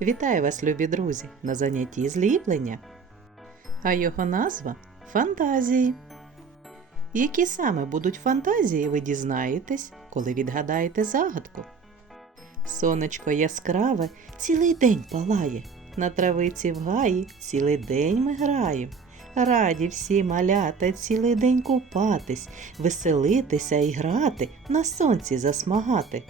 Вітаю вас, любі друзі, на занятті зліплення. А його назва фантазії. Які саме будуть фантазії, ви дізнаєтесь, коли відгадаєте загадку. Сонечко яскраве цілий день палає, на травиці в гаї цілий день ми граємо. Раді всі малята цілий день купатись, веселитися і грати, на сонці засмагати.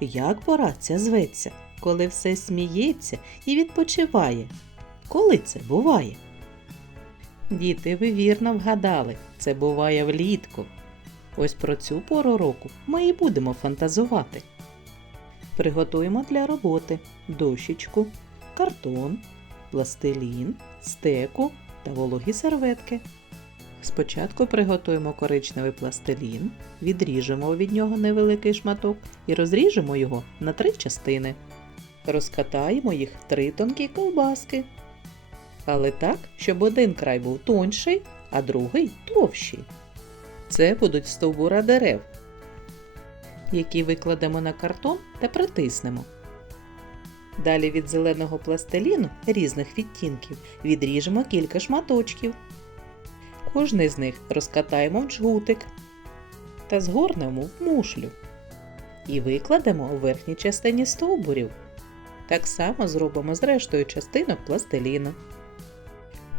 Як пора ця зветься, коли все сміється і відпочиває? Коли це буває? Діти, ви вірно вгадали, це буває влітку. Ось про цю пору року ми і будемо фантазувати. Приготуємо для роботи дощечку, картон, пластилін, стеку та вологі серветки. Спочатку приготуємо коричневий пластилін, відріжемо від нього невеликий шматок і розріжемо його на три частини. Розкатаємо їх в три тонкі ковбаски. Але так, щоб один край був тонший, а другий товщий. Це будуть стовбура дерев, які викладемо на картон та притиснемо. Далі від зеленого пластиліну різних відтінків відріжемо кілька шматочків. Кожний з них розкатаємо в джгутик та згорнемо в мушлю і викладемо у верхній частині стовбурів. Так само зробимо з рештою частинок пластиліну.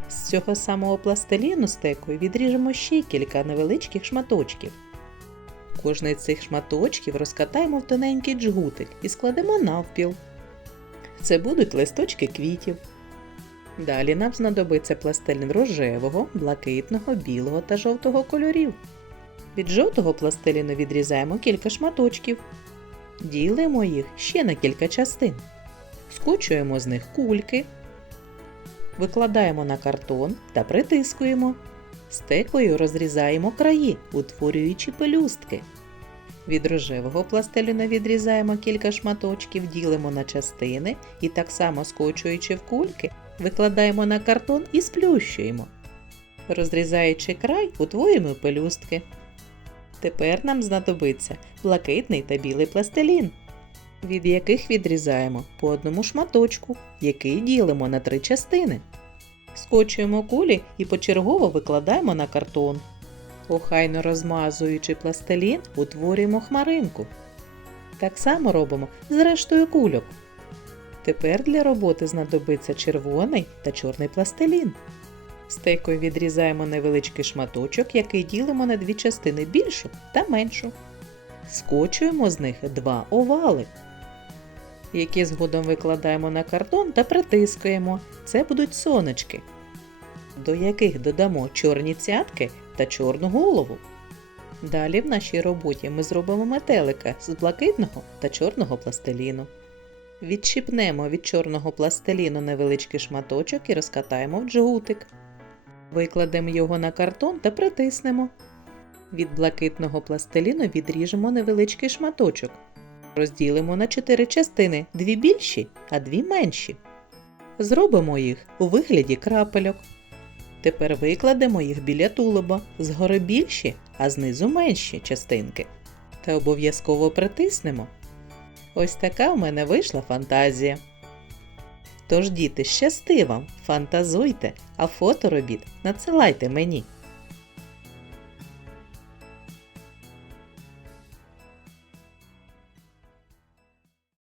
З цього самого пластиліну стекою відріжемо ще кілька невеличких шматочків. Кожний з цих шматочків розкатаємо в тоненький джгутик і складемо навпіл. Це будуть листочки квітів. Далі нам знадобиться пластилін рожевого, блакитного, білого та жовтого кольорів. Від жовтого пластиліну відрізаємо кілька шматочків. Ділимо їх ще на кілька частин. Скочуємо з них кульки. Викладаємо на картон та притискуємо. Стекою розрізаємо краї, утворюючи пелюстки. Від рожевого пластиліну відрізаємо кілька шматочків, ділимо на частини і так само скочуючи в кульки, викладаємо на картон і сплющуємо. Розрізаючи край, утворюємо пелюстки. Тепер нам знадобиться блакитний та білий пластилін, від яких відрізаємо по одному шматочку, який ділимо на три частини. Скочуємо кулі і почергово викладаємо на картон. Охайно розмазуючи пластилін, утворюємо хмаринку. Так само робимо з рештою кульок. Тепер для роботи знадобиться червоний та чорний пластилін. Стекою відрізаємо невеличкий шматочок, який ділимо на дві частини більшу та меншу. Скочуємо з них два овали, які згодом викладаємо на картон та притискуємо. Це будуть сонечки, до яких додамо чорні цятки та чорну голову. Далі в нашій роботі ми зробимо метелика з блакитного та чорного пластиліну. Відчіпнемо від чорного пластиліну невеличкий шматочок і розкатаємо в джгутик. Викладемо його на картон та притиснемо. Від блакитного пластиліну відріжемо невеличкий шматочок. Розділимо на чотири частини, дві більші, а дві менші. Зробимо їх у вигляді крапельок. Тепер викладемо їх біля тулуба, згори більші, а знизу менші частинки. Та обов'язково притиснемо. Ось така в мене вийшла фантазія. Тож, діти, щасти вам, фантазуйте, а фото робіт надсилайте мені.